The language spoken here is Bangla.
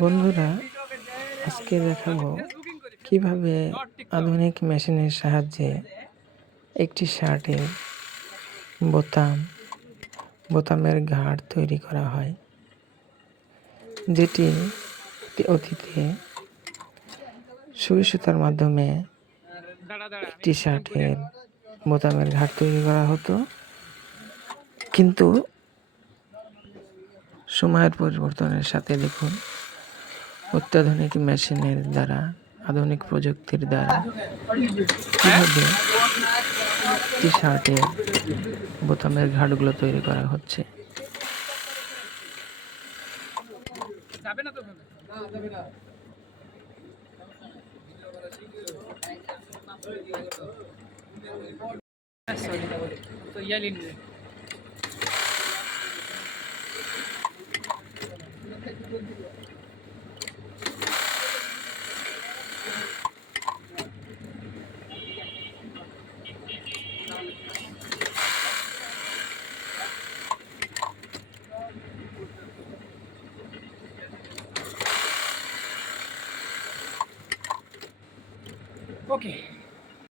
বন্ধুরা, আজকে দেখাবো কিভাবে আধুনিক মেশিনের সাহায্যে একটি শার্টের বোতামের ঘাড় তৈরি করা হয়, যেটি অতীতে সুই সুতার মাধ্যমে একটি শার্টের বোতামের ঘাড় তৈরি করা হতো। কিন্তু সময়ের পরিবর্তনের সাথে দেখুন, অত্যাধুনিক মেশিনের দ্বারা, আধুনিক প্রযুক্তির দ্বারা কিভাবে একটি শার্টের বোতামের ঘাটগুলো তৈরি করা হচ্ছে। Okay.